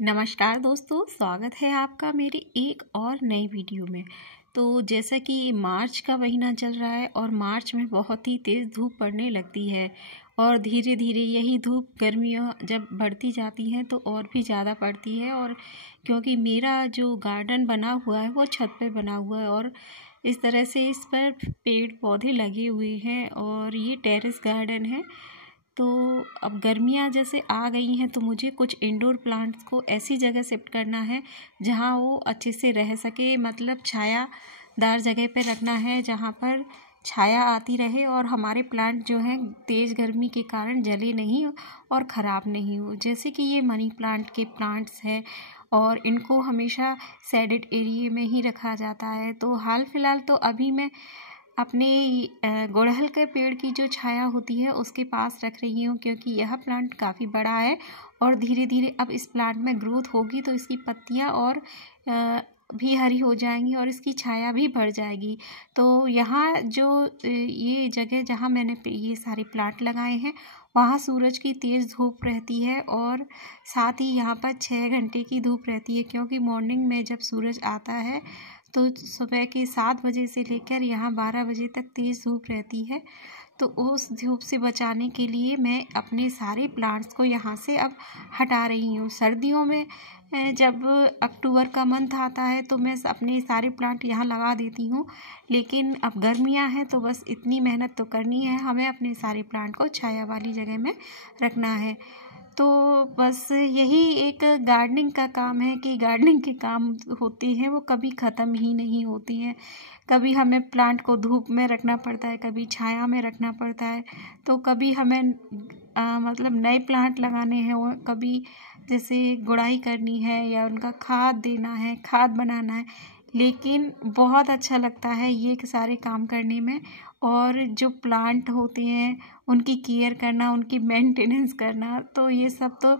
नमस्कार दोस्तों, स्वागत है आपका मेरी एक और नई वीडियो में। तो जैसा कि मार्च का महीना चल रहा है और मार्च में बहुत ही तेज़ धूप पड़ने लगती है और धीरे धीरे यही धूप गर्मियाँ जब बढ़ती जाती हैं तो और भी ज़्यादा पड़ती है। और क्योंकि मेरा जो गार्डन बना हुआ है वो छत पे बना हुआ है और इस तरह से इस पर पेड़ पौधे लगे हुए हैं और ये टेरेस गार्डन है। तो अब गर्मियाँ जैसे आ गई हैं तो मुझे कुछ इंडोर प्लांट्स को ऐसी जगह शिफ्ट करना है जहाँ वो अच्छे से रह सके, मतलब छायादार जगह पे रखना है जहाँ पर छाया आती रहे और हमारे प्लांट जो हैं तेज़ गर्मी के कारण जले नहीं और ख़राब नहीं हो। जैसे कि ये मनी प्लांट के प्लांट्स हैं और इनको हमेशा शेडेड एरिया में ही रखा जाता है। तो हाल फिलहाल तो अभी मैं अपने गुड़हल के पेड़ की जो छाया होती है उसके पास रख रही हूँ, क्योंकि यह प्लांट काफ़ी बड़ा है और धीरे धीरे अब इस प्लांट में ग्रोथ होगी तो इसकी पत्तियाँ और भी हरी हो जाएंगी और इसकी छाया भी बढ़ जाएगी। तो यहाँ जो ये जगह जहाँ मैंने ये सारे प्लांट लगाए हैं वहाँ सूरज की तेज़ धूप रहती है और साथ ही यहाँ पर 6 घंटे की धूप रहती है, क्योंकि मॉर्निंग में जब सूरज आता है तो सुबह के 7 बजे से लेकर यहाँ 12 बजे तक तेज़ धूप रहती है। तो उस धूप से बचाने के लिए मैं अपने सारे प्लांट्स को यहाँ से अब हटा रही हूँ। सर्दियों में जब अक्टूबर का मंथ आता है तो मैं अपने सारे प्लांट यहाँ लगा देती हूँ, लेकिन अब गर्मियाँ हैं तो बस इतनी मेहनत तो करनी है, हमें अपने सारे प्लांट को छाया वाली जगह में रखना है। तो बस यही एक गार्डनिंग का काम है कि गार्डनिंग के काम होते हैं वो कभी ख़त्म ही नहीं होती हैं। कभी हमें प्लांट को धूप में रखना पड़ता है, कभी छाया में रखना पड़ता है, तो कभी हमें मतलब नए प्लांट लगाने हैं और कभी जैसे गुड़ाई करनी है या उनका खाद देना है, खाद बनाना है। लेकिन बहुत अच्छा लगता है ये सारे काम करने में। और जो प्लांट होते हैं उनकी केयर करना, उनकी मेंटेनेंस करना, तो ये सब तो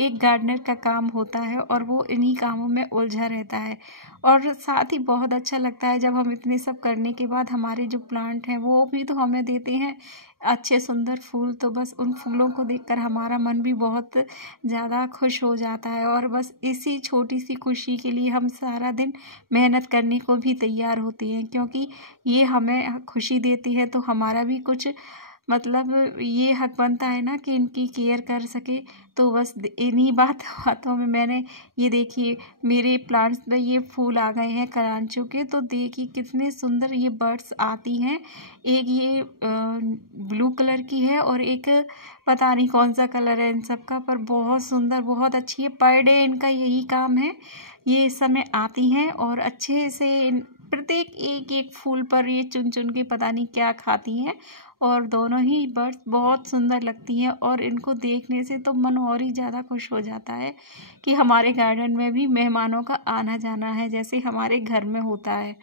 एक गार्डनर का काम होता है और वो इन्हीं कामों में उलझा रहता है। और साथ ही बहुत अच्छा लगता है जब हम इतने सब करने के बाद हमारे जो प्लांट हैं वो भी तो हमें देते हैं अच्छे सुंदर फूल। तो बस उन फूलों को देखकर हमारा मन भी बहुत ज़्यादा खुश हो जाता है और बस इसी छोटी सी खुशी के लिए हम सारा दिन मेहनत करने को भी तैयार होते हैं, क्योंकि ये हमें खुशी देती है तो हमारा भी कुछ मतलब ये हक बनता है ना कि इनकी केयर कर सके। तो बस इन्हीं बातों में मैंने ये देखिए मेरे प्लांट्स में ये फूल आ गए हैं करांचू के, तो देखिए कितने सुंदर ये बर्ड्स आती हैं। एक ये ब्लू कलर की है और एक पता नहीं कौन सा कलर है इन सब का, पर बहुत सुंदर बहुत अच्छी है। पर डे इनका यही काम है, ये इस समय आती हैं और अच्छे से प्रत्येक एक एक फूल पर ये चुन चुन के पता नहीं क्या खाती हैं। और दोनों ही बर्ड्स बहुत सुंदर लगती हैं और इनको देखने से तो मन और ही ज़्यादा खुश हो जाता है कि हमारे गार्डन में भी मेहमानों का आना जाना है जैसे हमारे घर में होता है।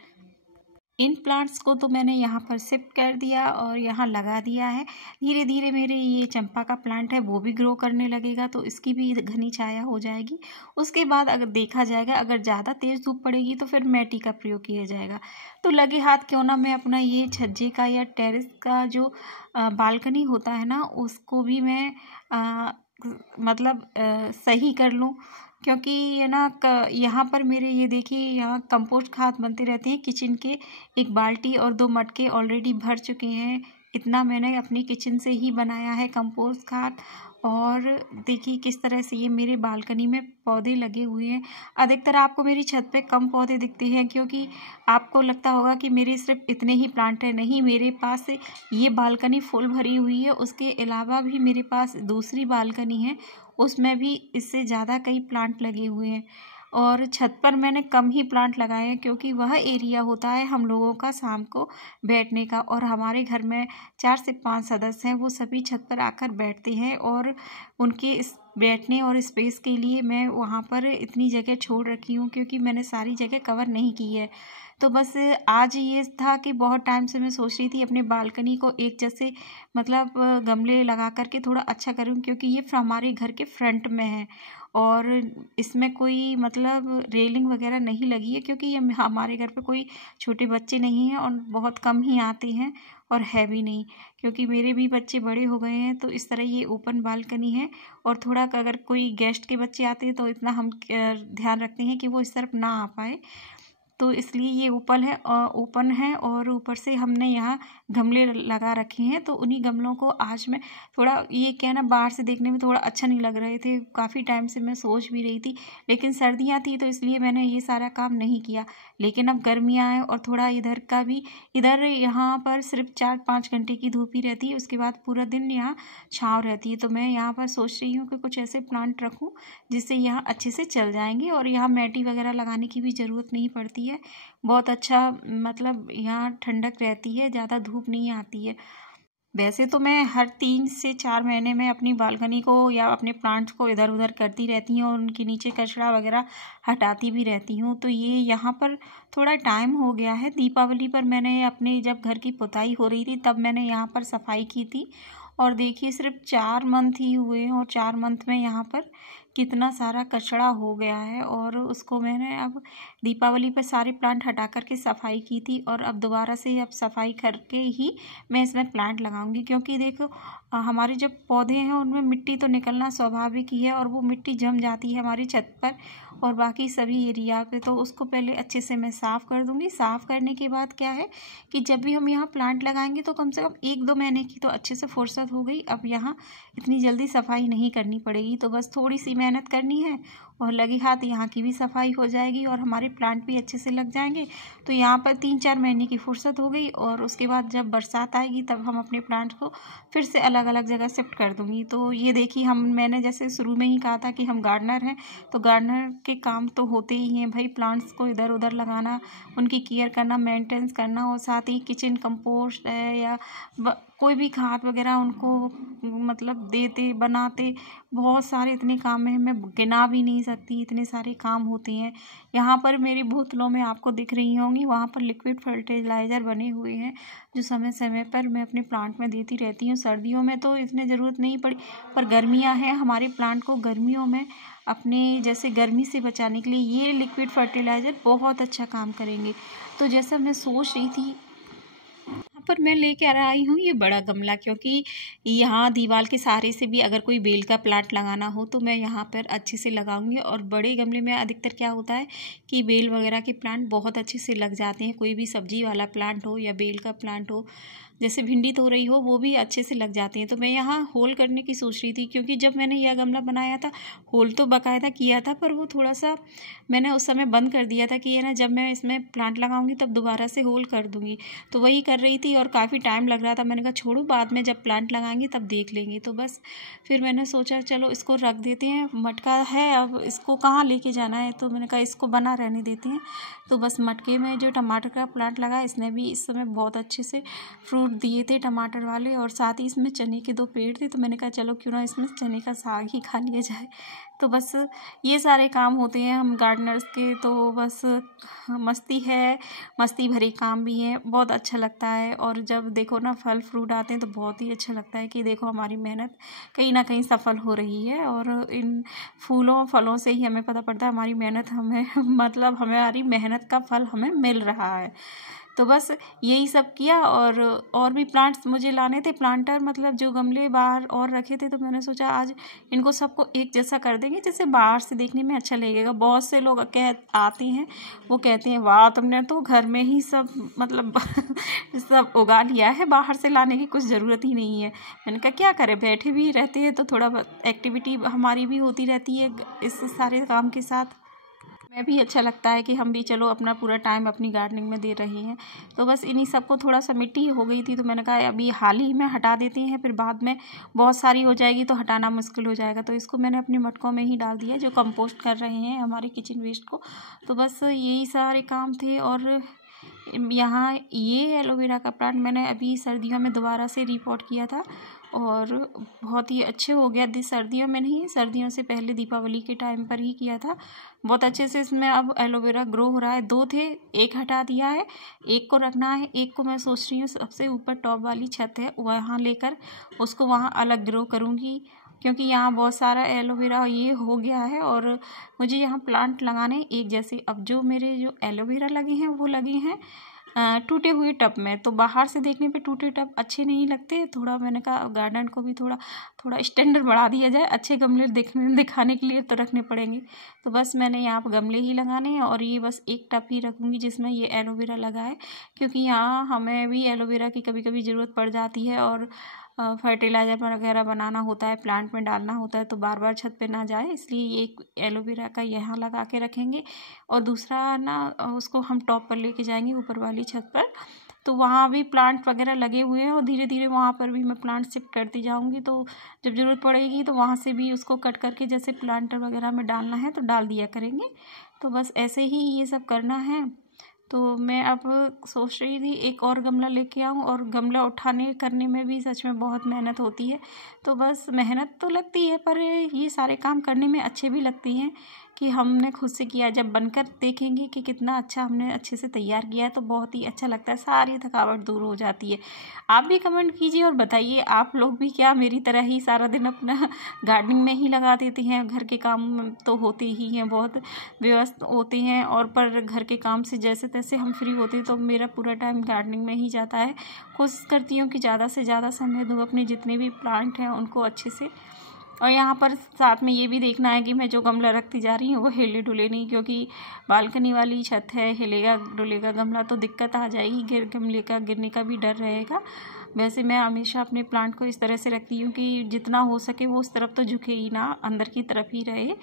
इन प्लांट्स को तो मैंने यहाँ पर शिफ्ट कर दिया और यहाँ लगा दिया है। धीरे धीरे मेरे ये चंपा का प्लांट है वो भी ग्रो करने लगेगा तो इसकी भी घनी छाया हो जाएगी। उसके बाद अगर देखा जाएगा अगर ज़्यादा तेज़ धूप पड़ेगी तो फिर मैटी का प्रयोग किया जाएगा। तो लगे हाथ क्यों ना मैं अपना ये छज्जे का या टेरेस का जो बालकनी होता है ना उसको भी मैं सही कर लूँ, क्योंकि ये ना यहाँ पर मेरे ये देखिए यहाँ कंपोस्ट खाद बनते रहते हैं। किचन के एक बाल्टी और 2 मटके ऑलरेडी भर चुके हैं। इतना मैंने अपनी किचन से ही बनाया है कंपोस्ट खाद। और देखिए किस तरह से ये मेरे बालकनी में पौधे लगे हुए हैं। अधिकतर आपको मेरी छत पे कम पौधे दिखते हैं, क्योंकि आपको लगता होगा कि मेरे सिर्फ इतने ही प्लांट हैं। नहीं, मेरे पास ये बालकनी फुल भरी हुई है। उसके अलावा भी मेरे पास दूसरी बालकनी है, उसमें भी इससे ज़्यादा कई प्लांट लगे हुए हैं। और छत पर मैंने कम ही प्लांट लगाए हैं, क्योंकि वह एरिया होता है हम लोगों का शाम को बैठने का। और हमारे घर में 4 से 5 सदस्य हैं, वो सभी छत पर आकर बैठते हैं और उनके इस बैठने और स्पेस के लिए मैं वहाँ पर इतनी जगह छोड़ रखी हूँ, क्योंकि मैंने सारी जगह कवर नहीं की है। तो बस आज ये था कि बहुत टाइम से मैं सोच रही थी अपने बालकनी को एक जैसे मतलब गमले लगा करके थोड़ा अच्छा करूँ, क्योंकि ये हमारे घर के फ्रंट में है और इसमें कोई मतलब रेलिंग वगैरह नहीं लगी है, क्योंकि ये हमारे घर पे कोई छोटे बच्चे नहीं हैं और बहुत कम ही आते हैं और है भी नहीं, क्योंकि मेरे भी बच्चे बड़े हो गए हैं। तो इस तरह ये ओपन बालकनी है। और थोड़ा अगर कोई गेस्ट के बच्चे आते हैं तो इतना हम ध्यान रखते हैं कि वो इस तरफ ना आ पाए, तो इसलिए ये ओपन है। और ऊपर से हमने यहाँ गमले लगा रखे हैं, तो उन्हीं गमलों को आज मैं थोड़ा, ये क्या ना, बाहर से देखने में थोड़ा अच्छा नहीं लग रहे थे, काफ़ी टाइम से मैं सोच भी रही थी, लेकिन सर्दियाँ थी तो इसलिए मैंने ये सारा काम नहीं किया। लेकिन अब गर्मियाँ आए और थोड़ा इधर यहाँ पर सिर्फ 4-5 घंटे की धूप ही रहती है, उसके बाद पूरा दिन यहाँ छाँव रहती है। तो मैं यहाँ पर सोच रही हूँ कि कुछ ऐसे प्लांट रखूँ जिससे यहाँ अच्छे से चल जाएंगे, और यहाँ मैटी वगैरह लगाने की भी ज़रूरत नहीं पड़ती है। बहुत अच्छा मतलब यहाँ ठंडक रहती है, ज़्यादा धूप नहीं आती है। वैसे तो मैं हर 3 से 4 महीने में अपनी बालकनी को या अपने प्लांट्स को इधर उधर करती रहती हूँ, और उनके नीचे कचरा वगैरह हटाती भी रहती हूँ। तो ये यहाँ पर थोड़ा टाइम हो गया है। दीपावली पर मैंने अपने जब घर की पुताई हो रही थी तब मैंने यहाँ पर सफाई की थी, और देखिए सिर्फ 4 मंथ ही हुए हैं और 4 मंथ में यहाँ पर कितना सारा कचरा हो गया है। और उसको मैंने अब दीपावली पर सारे प्लांट हटा करके सफाई की थी, और अब दोबारा से अब सफाई करके ही मैं इसमें प्लांट लगाऊंगी। क्योंकि देखो हमारे जब पौधे हैं उनमें मिट्टी तो निकलना स्वाभाविक ही है, और वो मिट्टी जम जाती है हमारी छत पर और बाकी सभी एरिया पे। तो उसको पहले अच्छे से मैं साफ़ कर दूंगी। साफ़ करने के बाद क्या है कि जब भी हम यहाँ प्लांट लगाएंगे तो कम से कम 1-2 महीने की तो अच्छे से फुर्सत हो गई। अब यहाँ इतनी जल्दी सफाई नहीं करनी पड़ेगी, तो बस थोड़ी सी मेहनत करनी है और लगे हाथ यहाँ की भी सफाई हो जाएगी और हमारे प्लांट भी अच्छे से लग जाएंगे। तो यहाँ पर 3-4 महीने की फुर्सत हो गई, और उसके बाद जब बरसात आएगी तब हम अपने प्लांट्स को फिर से अलग अलग जगह शिफ्ट कर दूँगी। तो ये देखिए, मैंने जैसे शुरू में ही कहा था कि हम गार्डनर हैं, तो गार्डनर के काम तो होते ही हैं भाई, प्लांट्स को इधर उधर लगाना, उनकी केयर करना, मेंटेनेंस करना, और साथ ही किचन कंपोस्ट है या कोई भी खाद वगैरह उनको मतलब देते बनाते, बहुत सारे इतने काम हैं, मैं गिना भी नहीं सकती, इतने सारे काम होते हैं। यहाँ पर मेरी बोतलों में आपको दिख रही होंगी, वहाँ पर लिक्विड फर्टिलाइज़र बने हुए हैं जो समय समय पर मैं अपने प्लांट में देती रहती हूँ। सर्दियों में तो इतनी ज़रूरत नहीं पड़ी, पर गर्मियाँ हैं, हमारे प्लांट को गर्मियों में अपने जैसे गर्मी से बचाने के लिए ये लिक्विड फर्टिलाइज़र बहुत अच्छा काम करेंगे। तो जैसा मैं सोच रही थी, यहाँ पर मैं लेके आई हूँ ये बड़ा गमला, क्योंकि यहाँ दीवार के सहारे से भी अगर कोई बेल का प्लांट लगाना हो तो मैं यहाँ पर अच्छे से लगाऊंगी। और बड़े गमले में अधिकतर क्या होता है कि बेल वगैरह के प्लांट बहुत अच्छे से लग जाते हैं। कोई भी सब्जी वाला प्लांट हो या बेल का प्लांट हो, जैसे भिंडी तो रही हो, वो भी अच्छे से लग जाते हैं। तो मैं यहाँ होल करने की सोच रही थी, क्योंकि जब मैंने यह गमला बनाया था होल तो बाकायदा किया था, पर वो थोड़ा सा मैंने उस समय बंद कर दिया था कि ये ना, जब मैं इसमें प्लांट लगाऊंगी तब दोबारा से होल कर दूंगी। तो वही कर रही थी और काफ़ी टाइम लग रहा था। मैंने कहा छोड़ो, बाद में जब प्लांट लगाएंगे तब देख लेंगे। तो बस फिर मैंने सोचा चलो इसको रख देते हैं, मटका है, अब इसको कहाँ लेके जाना है, तो मैंने कहा इसको बना रहने देते हैं। तो बस मटके में जो टमाटर का प्लांट लगा, इसने भी इस समय बहुत अच्छे से फ्रूट दिए थे टमाटर वाले, और साथ ही इसमें चने के 2 पेड़ थे। तो मैंने कहा चलो क्यों ना इसमें चने का साग ही खा लिया जाए। तो बस ये सारे काम होते हैं हम गार्डनर्स के, तो बस मस्ती है, मस्ती भरे काम भी हैं, बहुत अच्छा लगता है। और जब देखो ना फल फ्रूट आते हैं तो बहुत ही अच्छा लगता है कि देखो हमारी मेहनत कहीं ना कहीं सफल हो रही है। और इन फूलों फलों से ही हमें पता पड़ता है हमारी मेहनत हमें मतलब हमारी मेहनत का फल हमें मिल रहा है। तो बस यही सब किया, और भी प्लांट्स मुझे लाने थे, प्लांटर मतलब जो गमले बाहर और रखे थे। तो मैंने सोचा आज इनको सबको एक जैसा कर देंगे, जैसे बाहर से देखने में अच्छा लगेगा। बहुत से लोग आते हैं, वो कहते हैं वाह तुमने तो घर में ही सब मतलब सब उगा लिया है, बाहर से लाने की कुछ ज़रूरत ही नहीं है। मैंने कहा क्या करें, बैठे भी रहते हैं तो थोड़ा एक्टिविटी हमारी भी होती रहती है इस सारे काम के साथ। मैं भी अच्छा लगता है कि हम भी चलो अपना पूरा टाइम अपनी गार्डनिंग में दे रहे हैं। तो बस इन्हीं सबको थोड़ा सा मिट्टी हो गई थी, तो मैंने कहा अभी हाल ही में हटा देते हैं, फिर बाद में बहुत सारी हो जाएगी तो हटाना मुश्किल हो जाएगा। तो इसको मैंने अपने मटकों में ही डाल दिया जो कंपोस्ट कर रहे हैं हमारे किचन वेस्ट को। तो बस यही सारे काम थे। और यहाँ ये एलोवेरा का प्लांट मैंने अभी सर्दियों में दोबारा से रिपोर्ट किया था, और बहुत ही अच्छे हो गया। सर्दियों में नहीं, सर्दियों से पहले दीपावली के टाइम पर ही किया था। बहुत अच्छे से इसमें अब एलोवेरा ग्रो हो रहा है। 2 थे, एक हटा दिया है, एक को रखना है। एक को मैं सोच रही हूँ सबसे ऊपर टॉप वाली छत है वहाँ लेकर उसको वहाँ अलग ग्रो करूँगी। क्योंकि यहाँ बहुत सारा एलोवेरा ये हो गया है और मुझे यहाँ प्लांट लगाने एक जैसे। अब जो मेरे जो एलोवेरा लगे हैं वो लगे हैं टूटे हुए टब में। तो बाहर से देखने पे टूटे टब अच्छे नहीं लगते, थोड़ा मैंने कहा गार्डन को भी थोड़ा स्टैंडर्ड बढ़ा दिया जाए, अच्छे गमले दिखाने के लिए तो रखने पड़ेंगे। तो बस मैंने यहाँ पर गमले ही लगाने हैं और ये बस एक टब ही रखूँगी जिसमें ये एलोवेरा लगा है, क्योंकि यहाँ हमें भी एलोवेरा की कभी कभी ज़रूरत पड़ जाती है और फर्टिलाइज़र वगैरह बनाना होता है, प्लांट में डालना होता है, तो बार बार छत पे ना जाए, इसलिए एक एलोवेरा का यहाँ लगा के रखेंगे। और दूसरा ना उसको हम टॉप पर लेके जाएंगे ऊपर वाली छत पर, तो वहाँ भी प्लांट वगैरह लगे हुए हैं और धीरे धीरे वहाँ पर भी मैं प्लांट शिफ्ट करती जाऊँगी। तो जब ज़रूरत पड़ेगी तो वहाँ से भी उसको कट करके जैसे प्लांटर वगैरह में डालना है तो डाल दिया करेंगे। तो बस ऐसे ही ये सब करना है। तो मैं अब सोच रही थी एक और गमला लेके आऊँ, और गमला उठाने करने में भी सच में बहुत मेहनत होती है। तो बस मेहनत तो लगती है, पर ये सारे काम करने में अच्छे भी लगते हैं कि हमने खुद से किया। जब बनकर देखेंगे कि कितना अच्छा हमने अच्छे से तैयार किया है तो बहुत ही अच्छा लगता है, सारी थकावट दूर हो जाती है। आप भी कमेंट कीजिए और बताइए आप लोग भी क्या मेरी तरह ही सारा दिन अपना गार्डनिंग में ही लगा देते हैं। घर के काम तो होते ही हैं, बहुत व्यस्त होते हैं, और पर घर के काम से जैसे तैसे हम फ्री होते हैं तो मेरा पूरा टाइम गार्डनिंग में ही जाता है। कोशिश करती हूँ कि ज़्यादा से ज़्यादा समय दूँ अपने जितने भी प्लांट हैं उनको अच्छे से। और यहाँ पर साथ में ये भी देखना है कि मैं जो गमला रखती जा रही हूँ वो हिले डुले नहीं, क्योंकि बालकनी वाली छत है, हिलेगा डुलेगा गमला तो दिक्कत आ जाएगी, गमले का गिरने का भी डर रहेगा। वैसे मैं हमेशा अपने प्लांट को इस तरह से रखती हूँ कि जितना हो सके वो उस तरफ तो झुके ही ना, अंदर की तरफ ही रहे।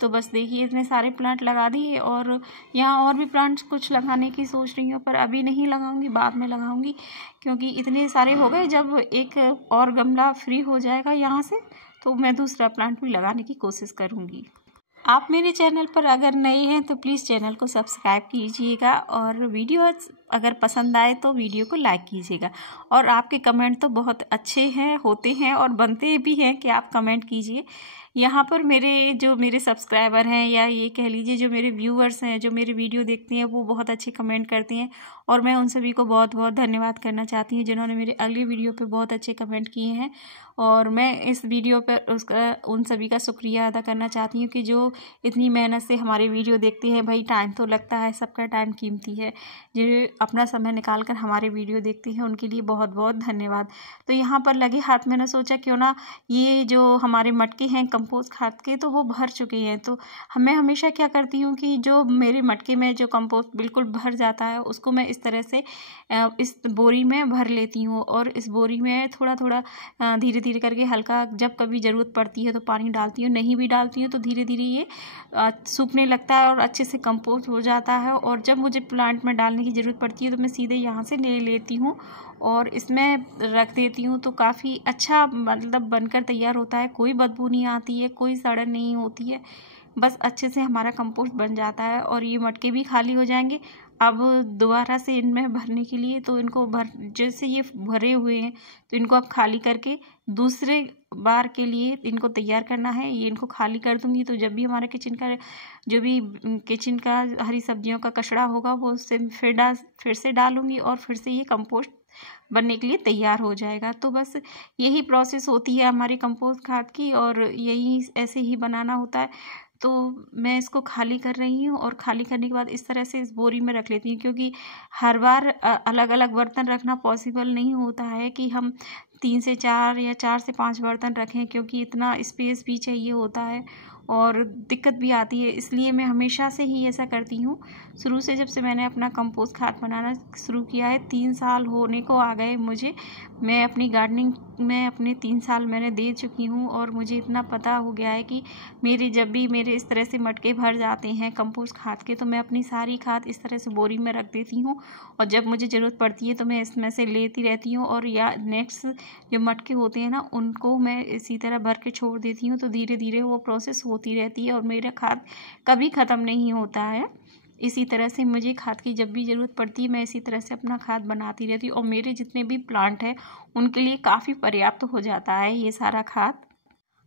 तो बस देखिए इतने सारे प्लांट लगा दिए, और यहाँ और भी प्लांट्स कुछ लगाने की सोच रही हूँ, पर अभी नहीं लगाऊंगी, बाद में लगाऊंगी, क्योंकि इतने सारे हो गए। जब एक और गमला फ्री हो जाएगा यहाँ से तो मैं दूसरा प्लांट भी लगाने की कोशिश करूँगी। आप मेरे चैनल पर अगर नए हैं तो प्लीज़ चैनल को सब्सक्राइब कीजिएगा, और वीडियो अगर पसंद आए तो वीडियो को लाइक कीजिएगा। और आपके कमेंट तो बहुत अच्छे हैं, होते हैं और बनते भी हैं कि आप कमेंट कीजिए। यहाँ पर मेरे सब्सक्राइबर हैं, या ये कह लीजिए जो मेरे व्यूअर्स हैं, जो मेरे वीडियो देखते हैं, वो बहुत अच्छे कमेंट करते हैं, और मैं उन सभी को बहुत बहुत धन्यवाद करना चाहती हूँ जिन्होंने मेरे अगली वीडियो पे बहुत अच्छे कमेंट किए हैं। और मैं इस वीडियो पर उन सभी का शुक्रिया अदा करना चाहती हूँ कि जो इतनी मेहनत से हमारे वीडियो देखते हैं। भाई टाइम तो लगता है, सबका टाइम कीमती है, जो अपना समय निकाल कर हमारे वीडियो देखते हैं उनके लिए बहुत बहुत धन्यवाद। तो यहाँ पर लगे हाथ मैंने सोचा क्यों ना ये जो हमारे मटके हैं कंपोस्ट खाद के, तो वो भर चुके हैं। तो मैं हमेशा क्या करती हूँ कि जो मेरे मटके में जो कंपोस्ट बिल्कुल भर जाता है उसको मैं इस तरह से इस बोरी में भर लेती हूँ, और इस बोरी में थोड़ा थोड़ा धीरे धीरे करके हल्का, जब कभी ज़रूरत पड़ती है तो पानी डालती हूँ, नहीं भी डालती हूँ तो धीरे धीरे ये सूखने लगता है और अच्छे से कंपोस्ट हो जाता है। और जब मुझे प्लांट में डालने की ज़रूरत पड़ती है तो मैं सीधे यहाँ से ले लेती हूँ और इसमें रख देती हूँ। तो काफ़ी अच्छा मतलब बनकर तैयार होता है, कोई बदबू नहीं आती है, कोई सड़न नहीं होती है, बस अच्छे से हमारा कंपोस्ट बन जाता है। और ये मटके भी खाली हो जाएंगे। अब दोबारा से इनमें भरने के लिए तो इनको जैसे ये भरे हुए हैं तो इनको अब खाली करके दूसरे बार के लिए इनको तैयार करना है। ये इनको खाली कर दूंगी तो जब भी हमारे किचन का जो भी किचन का हरी सब्जियों का कचरा होगा वो उससे फिर से डालूंगी, और फिर से ये कंपोस्ट बनने के लिए तैयार हो जाएगा। तो बस यही प्रोसेस होती है हमारी कंपोस्ट खाद की, और यही ऐसे ही बनाना होता है। तो मैं इसको खाली कर रही हूँ, और खाली करने के बाद इस तरह से इस बोरी में रख लेती हूँ, क्योंकि हर बार अलग अलग बर्तन रखना पॉसिबल नहीं होता है कि हम 3 से 4 या 4 से 5 बर्तन रखें, क्योंकि इतना स्पेस भी चाहिए होता है और दिक्कत भी आती है। इसलिए मैं हमेशा से ही ऐसा करती हूँ, शुरू से जब से मैंने अपना कंपोस्ट खाद बनाना शुरू किया है, 3 साल होने को आ गए मुझे। मैं अपनी गार्डनिंग में अपने 3 साल मैंने दे चुकी हूँ, और मुझे इतना पता हो गया है कि जब भी मेरे इस तरह से मटके भर जाते हैं कंपोस्ट खाद के, तो मैं अपनी सारी खाद इस तरह से बोरी में रख देती हूँ, और जब मुझे ज़रूरत पड़ती है तो मैं इसमें से लेती रहती हूँ। और या नेक्स्ट जो मटके होते हैं ना उनको मैं इसी तरह भर के छोड़ देती हूँ। तो धीरे धीरे वो प्रोसेस होती रहती है और मेरा खाद कभी ख़त्म नहीं होता है। इसी तरह से मुझे खाद की जब भी ज़रूरत पड़ती है मैं इसी तरह से अपना खाद बनाती रहती हूँ, और मेरे जितने भी प्लांट हैं उनके लिए काफ़ी पर्याप्त हो जाता है ये सारा खाद।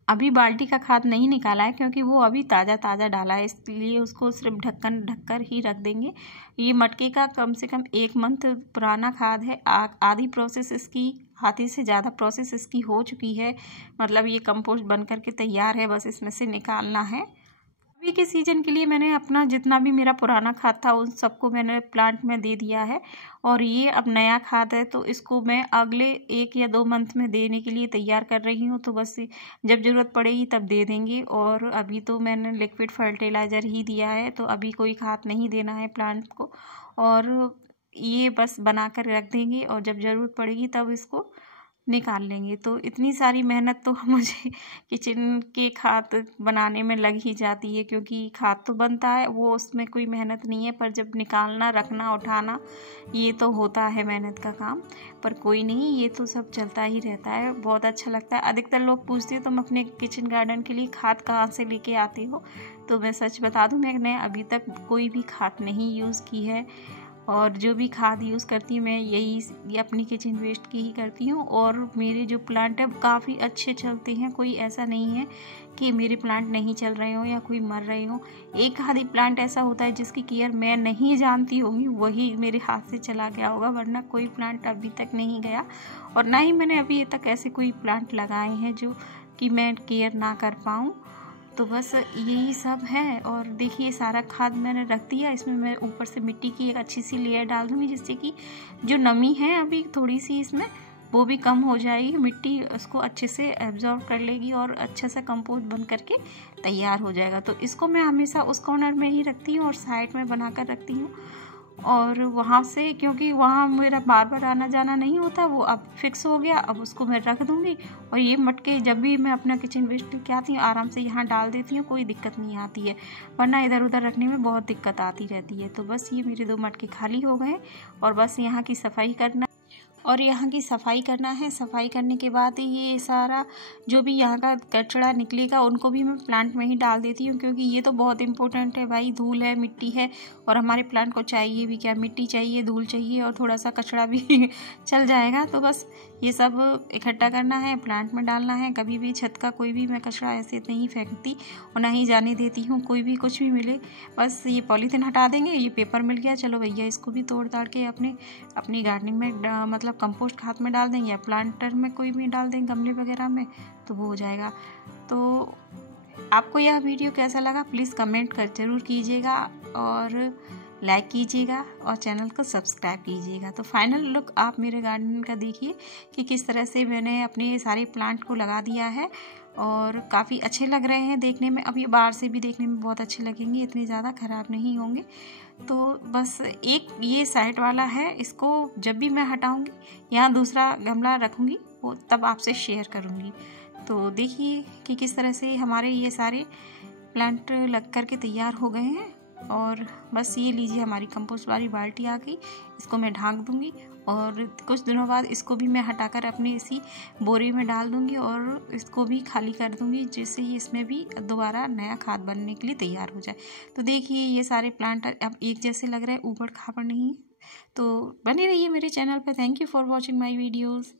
अभी बाल्टी का खाद नहीं निकाला है क्योंकि वो अभी ताज़ा ताज़ा डाला है, इसलिए उसको सिर्फ ढक्कन ढककर ही रख देंगे। ये मटके का कम से कम 1 मंथ पुराना खाद है। आधी प्रोसेस इसकी, आधी से ज़्यादा प्रोसेस इसकी हो चुकी है। मतलब ये कंपोस्ट बन करके तैयार है, बस इसमें से निकालना है। अभी के सीजन के लिए मैंने अपना जितना भी मेरा पुराना खाद था उन सबको मैंने प्लांट में दे दिया है, और ये अब नया खाद है तो इसको मैं अगले 1 या 2 मंथ में देने के लिए तैयार कर रही हूँ। तो बस जब ज़रूरत पड़ेगी तब दे देंगे। और अभी तो मैंने लिक्विड फर्टिलाइज़र ही दिया है, तो अभी कोई खाद नहीं देना है प्लांट को, और ये बस बना कर रख देंगे और जब ज़रूरत पड़ेगी तब इसको निकाल लेंगे। तो इतनी सारी मेहनत तो मुझे किचन के खाद बनाने में लग ही जाती है, क्योंकि खाद तो बनता है वो उसमें कोई मेहनत नहीं है, पर जब निकालना, रखना, उठाना ये तो होता है मेहनत का काम। पर कोई नहीं, ये तो सब चलता ही रहता है। बहुत अच्छा लगता है। अधिकतर लोग पूछते हैं तुम अपने किचन गार्डन के लिए खाद कहाँ से लेके आते हो, तो मैं सच बता दूँ, मैंने अभी तक कोई भी खाद नहीं यूज़ की है, और जो भी खाद यूज़ करती हूँ मैं यही अपनी किचन वेस्ट की ही करती हूँ। और मेरे जो प्लांट है काफ़ी अच्छे चलते हैं, कोई ऐसा नहीं है कि मेरे प्लांट नहीं चल रहे हों या कोई मर रहे हों। एक आधी प्लांट ऐसा होता है जिसकी केयर मैं नहीं जानती होंगी, वही मेरे हाथ से चला गया होगा, वरना कोई प्लांट अभी तक नहीं गया। और ना ही मैंने अभी तक ऐसे कोई प्लांट लगाए हैं जो कि मैं केयर ना कर पाऊँ। तो बस यही सब है। और देखिए सारा खाद मैंने रख दिया। इसमें मैं ऊपर से मिट्टी की एक अच्छी सी लेयर डाल दूँगी, जिससे कि जो नमी है अभी थोड़ी सी इसमें वो भी कम हो जाएगी। मिट्टी उसको अच्छे से एब्जॉर्ब कर लेगी और अच्छा सा कंपोस्ट बन करके तैयार हो जाएगा। तो इसको मैं हमेशा उस कॉर्नर में ही रखती हूँ और साइड में बना कर रखती हूँ। और वहाँ से, क्योंकि वहाँ मेरा बार बार आना जाना नहीं होता, वो अब फिक्स हो गया। अब उसको मैं रख दूँगी, और ये मटके जब भी मैं अपना किचन वेस्ट लेके आती हूँ आराम से यहाँ डाल देती हूँ, कोई दिक्कत नहीं आती है। वरना इधर उधर रखने में बहुत दिक्कत आती रहती है। तो बस ये मेरे 2 मटके खाली हो गए, और बस यहाँ की सफाई करना है। सफाई करने के बाद ये सारा जो भी यहाँ का कचरा निकलेगा उनको भी मैं प्लांट में ही डाल देती हूँ, क्योंकि ये तो बहुत इम्पोर्टेंट है भाई। धूल है, मिट्टी है, और हमारे प्लांट को चाहिए भी क्या, मिट्टी चाहिए, धूल चाहिए, और थोड़ा सा कचरा भी चल जाएगा। तो बस ये सब इकट्ठा करना है, प्लांट में डालना है। कभी भी छत का कोई भी मैं कचरा ऐसे नहीं फेंकती और ना ही जाने देती हूँ, कोई भी कुछ भी मिले। बस ये पॉलीथीन हटा देंगे, ये पेपर मिल गया, चलो भैया इसको भी तोड़ ताड़ के अपनी गार्डनिंग में मतलब कंपोस्ट खाद में डाल देंगे, या प्लांटर में कोई भी डाल देंगे, गमले वगैरह में, तो वो हो जाएगा। तो आपको यह वीडियो कैसा लगा प्लीज़ कमेंट कर ज़रूर कीजिएगा, और लाइक कीजिएगा, और चैनल को सब्सक्राइब कीजिएगा। तो फाइनल लुक आप मेरे गार्डन का देखिए कि किस तरह से मैंने अपने सारे प्लांट को लगा दिया है, और काफ़ी अच्छे लग रहे हैं देखने में। अब ये बाहर से भी देखने में बहुत अच्छे लगेंगे, इतने ज़्यादा ख़राब नहीं होंगे। तो बस एक ये साइड वाला है, इसको जब भी मैं हटाऊंगी यहाँ दूसरा गमला रखूंगी, वो तब आपसे शेयर करूंगी। तो देखिए कि किस तरह से हमारे ये सारे प्लांट लग कर के तैयार हो गए हैं। और बस ये लीजिए हमारी कंपोस्ट वाली बाल्टी आ गई, इसको मैं ढाँक दूंगी, और कुछ दिनों बाद इसको भी मैं हटाकर अपनी इसी बोरी में डाल दूंगी, और इसको भी खाली कर दूंगी, जिससे इसमें भी दोबारा नया खाद बनने के लिए तैयार हो जाए। तो देखिए ये सारे प्लांट अब एक जैसे लग रहे हैं, ऊबड़ खाबड़ नहीं है। तो बने रहिए मेरे चैनल पर। Thank you for watching my videos.